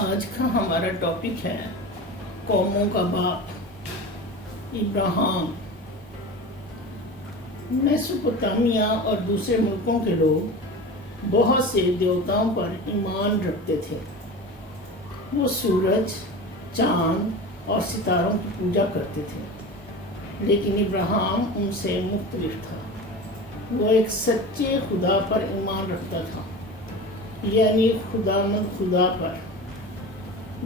آج کا ہمارا ٹاپک ہے قوموں کا باپ ابراہیم۔ میسوپوٹامیہ اور دوسرے ملکوں کے لوگ بہت سے دیوتاؤں پر ایمان رکھتے تھے۔ وہ سورج، چاند اور ستاروں کی پوجا کرتے تھے، لیکن ابراہیم ان سے مختلف تھا۔ وہ ایک سچے خدا پر ایمان رکھتا تھا، یعنی خدا پر،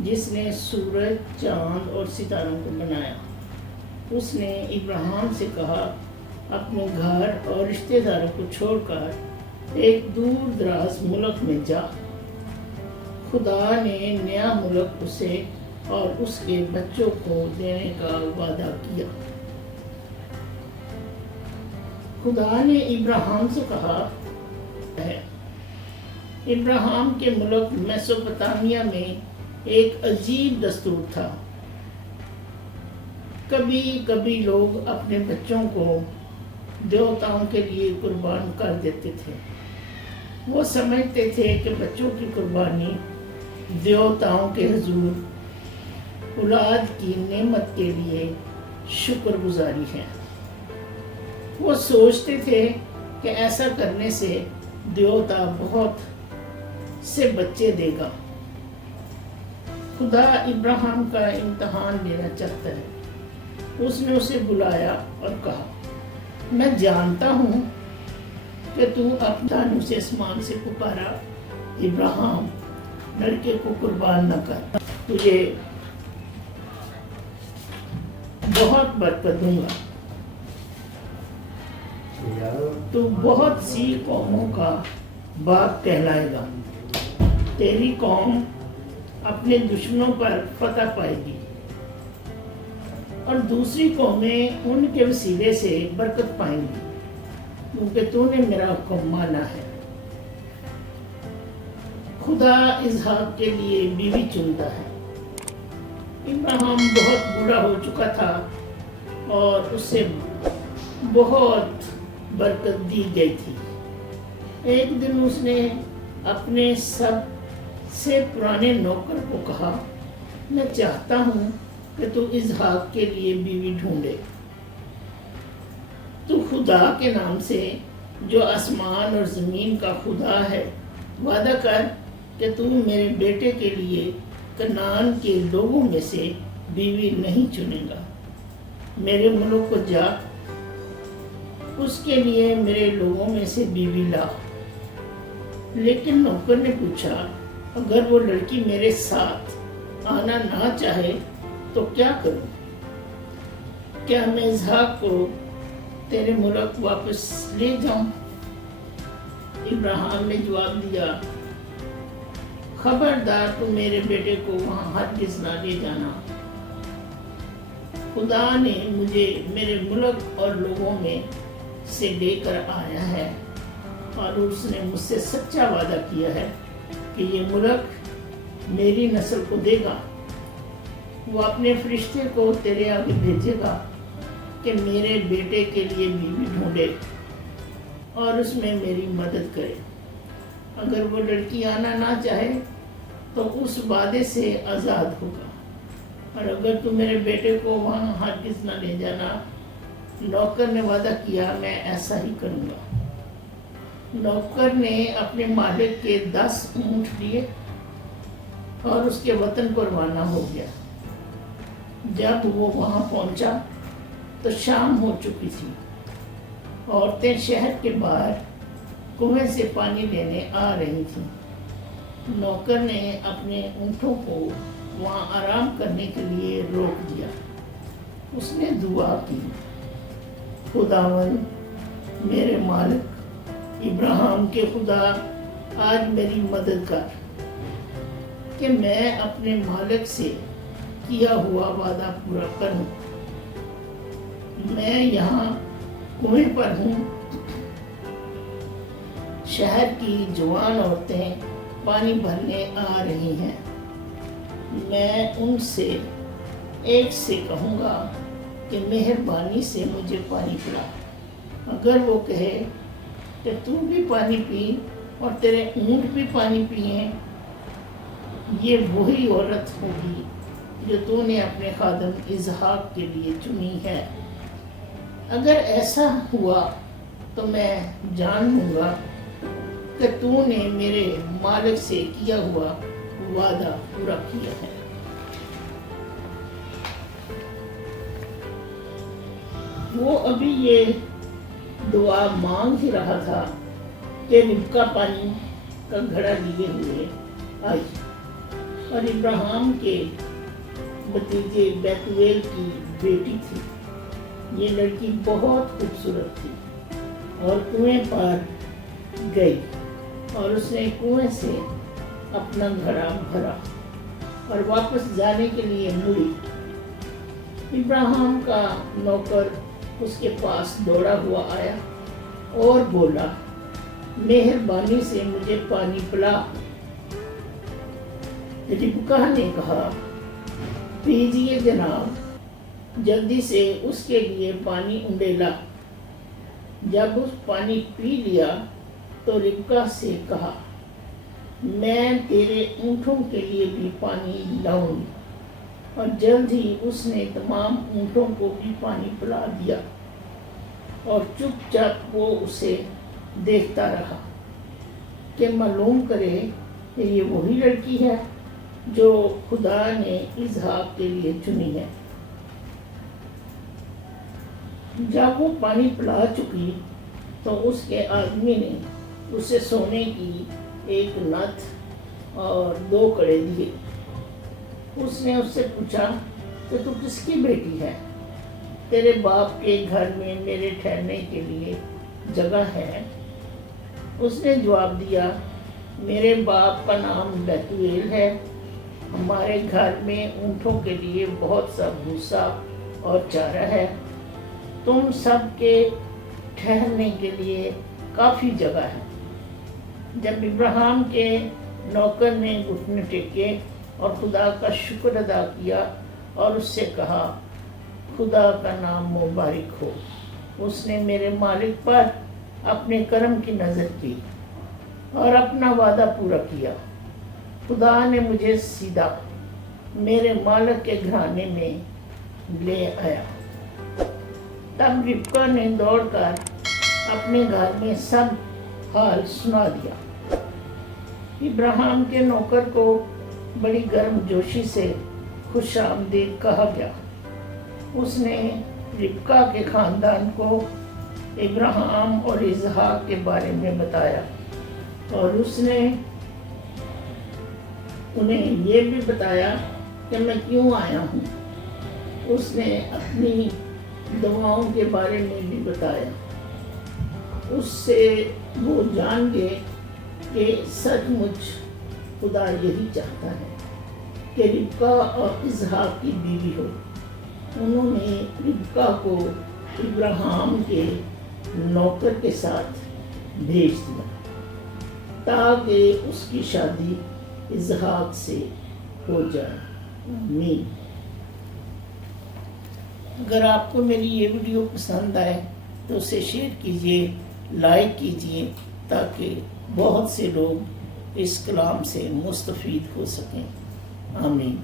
جس نے سورج، چاند اور ستاروں کو بنایا۔ اس نے ابراہیم سے کہا، اپنے گھر اور رشتہ داروں کو چھوڑ کر ایک دور دراز ملک میں جا۔ خدا نے نیا ملک اسے اور اس کے بچوں کو دینے کا وعدہ کیا۔ خدا نے ابراہیم سے کہا ہے۔ ابراہیم کے ملک میسوپوٹامیہ میں ایک عجیب دستور تھا۔ کبھی کبھی لوگ اپنے بچوں کو دیوتاؤں کے لیے قربان کر دیتے تھے۔ وہ سمجھتے تھے کہ بچوں کی قربانی دیوتاؤں کے حضور اولاد کی نعمت کے لیے شکر گزاری ہے۔ وہ سوچتے تھے کہ ایسا کرنے سے دیوتا بہت سے بچے دے گا۔ خدا ابراہیم کا امتحان لینا چاہتا ہے۔ اس نے اسے بلایا اور کہا، میں جانتا ہوں کہ تو اپنے دانوں سے آسمان سے پکارا، ابراہیم، لڑکے کو قربان نہ کر، تجھے بہت برکت دوں گا، تو بہت سی قوموں کا باپ کہلائے گا۔ تیری قوم اپنے دشمنوں پر فتح پائے گی اور دوسری قومیں ان کے وسیلے سے برکت پائیں گی، کیونکہ تو نے میرا حکم مانا ہے۔ خدا اسحاق کے لیے بیوی چنتا ہے۔ ابراہیم بہت بوڑھا ہو چکا تھا اور اسے بہت برکت دی گئی تھی۔ ایک دن اس نے اپنے سب سے پرانے نوکر کو کہا، میں چاہتا ہوں کہ تو اسحاق کے لیے بیوی ڈھونڈے۔ تو خدا کے نام سے جو آسمان اور زمین کا خدا ہے، وعدہ کر کہ تو میرے بیٹے کے لیے کنعان کے لوگوں میں سے بیوی نہیں چنے گا۔ میرے ملک کو جا، اس کے لیے میرے لوگوں میں سے بیوی لا۔ لیکن نوکر نے پوچھا، اگر وہ لڑکی میرے ساتھ آنا نہ چاہے تو کیا کروں؟ کیا میں اسحاق کو تیرے ملک واپس لے جاؤں؟ ابراہیم نے جواب دیا، خبردار تو میرے بیٹے کو وہاں ہرگز نہ لے جانا۔ خدا نے مجھے میرے ملک اور لوگوں میں سے لے کر آیا ہے، اور اس نے مجھ سے سچا وعدہ کیا ہے کہ یہ ملک میری نسل کو دے گا۔ وہ اپنے فرشتے کو تیرے آگے بھیجے گا کہ میرے بیٹے کے لیے بیوی ڈھونڈے اور اس میں میری مدد کرے۔ اگر وہ لڑکی آنا نہ چاہے تو اس وعدے سے آزاد ہوگا، اور اگر تو میرے بیٹے کو وہاں ہرگز نہ لے جانا۔ نوکر نے وعدہ کیا، میں ایسا ہی کروں گا۔ نوکر نے اپنے مالک کے 10 اونٹ لیے اور اس کے وطن کو روانہ ہو گیا۔ جب وہ وہاں پہنچا تو شام ہو چکی تھی۔ عورتیں شہر کے باہر کنویں سے پانی لینے آ رہی تھیں۔ نوکر نے اپنے اونٹوں کو وہاں آرام کرنے کے لیے روک دیا۔ اس نے دعا کی، خداوند میرے مالک ابراہیم کے خدا، آج میری مدد کر کہ میں اپنے مالک سے کیا ہوا وعدہ پورا کروں۔ میں یہاں کنویں پر ہوں، شہر کی جوان عورتیں پانی بھرنے آ رہی ہیں۔ میں ان سے ایک سے کہوں گا کہ مہربانی سے مجھے پانی پلا۔ اگر وہ کہے کہ تو بھی پانی پی اور تیرے اونٹ بھی پانی پیئیں، یہ وہی عورت ہوگی جو تو نے اپنے خادم اسحاق کے لیے چنی ہے۔ اگر ایسا ہوا تو میں جان لوں گا کہ تو نے میرے مالک سے کیا ہوا وعدہ پورا کیا ہے۔ وہ ابھی یہ دعا مانگ ہی رہا تھا کہ ربقا پانی کا گھڑا لیے ہوئے آئی، اور ابراہیم کے بھتیجے بیتویل کی بیٹی تھی۔ یہ لڑکی بہت خوبصورت تھی اور کنویں پر گئی، اور اس نے کنویں سے اپنا گھڑا بھرا اور واپس جانے کے لیے مڑی۔ ابراہیم کا نوکر اس کے پاس دوڑا ہوا آیا اور بولا، مہربانی سے مجھے پانی پلا۔ ربقا نے کہا، پیجیے جناب، جلدی سے اس کے لیے پانی انڈیلا۔ جب اس پانی پی لیا تو ربقا سے کہا، میں تیرے اونٹوں کے لیے بھی پانی لاؤں گی، اور جلد ہی اس نے تمام اونٹوں کو بھی پانی پلا دیا، اور چپ چاپ وہ اسے دیکھتا رہا کہ معلوم کرے کہ یہ وہی لڑکی ہے جو خدا نے اسحاق کے لیے چنی ہے۔ جب وہ پانی پلا چکی تو اس کے آدمی نے اسے سونے کی ایک نتھ اور 2 کڑے دیے۔ اس نے اس سے پوچھا کہ تو کس کی بیٹی ہے؟ تیرے باپ کے گھر میں میرے ٹھہرنے کے لیے جگہ ہے؟ اس نے جواب دیا، میرے باپ کا نام بیتویل ہے، ہمارے گھر میں اونٹوں کے لیے بہت سا بھوسا اور چارہ ہے، تم سب کے ٹھہرنے کے لیے کافی جگہ ہے۔ جب ابراہیم کے نوکر نے گھٹنے ٹیکے اور خدا کا شکر ادا کیا اور اس سے کہا، خدا کا نام مبارک ہو، اس نے میرے مالک پر اپنے کرم کی نظر کی اور اپنا وعدہ پورا کیا۔ خدا نے مجھے سیدھا میرے مالک کے گھرانے میں لے آیا۔ تب ربقا نے دوڑ کر اپنے گھر میں سب حال سنا دیا۔ ابراہیم کے نوکر کو بڑی گرم جوشی سے خوش آمدید کہا گیا۔ اس نے ربقا کے خاندان کو ابراہیم اور اسحاق کے بارے میں بتایا، اور اس نے انہیں یہ بھی بتایا کہ میں کیوں آیا ہوں۔ اس نے اپنی دعاؤں کے بارے میں بھی بتایا۔ اس سے وہ جان گئے کہ سچ مچ خدا یہی چاہتا ہے کہ ربقا اور اسحاق کی بیوی ہو۔ انہوں نے ربقا کو ابراہیم کے نوکر کے ساتھ بھیج دیا تاکہ اس کی شادی اسحاق سے ہو جائے۔ آمین۔ اگر آپ کو میری یہ ویڈیو پسند آئے تو اسے شیئر کیجیے، لائک کیجیے، تاکہ بہت سے لوگ اس کلام سے مستفید ہو سکیں۔ آمین۔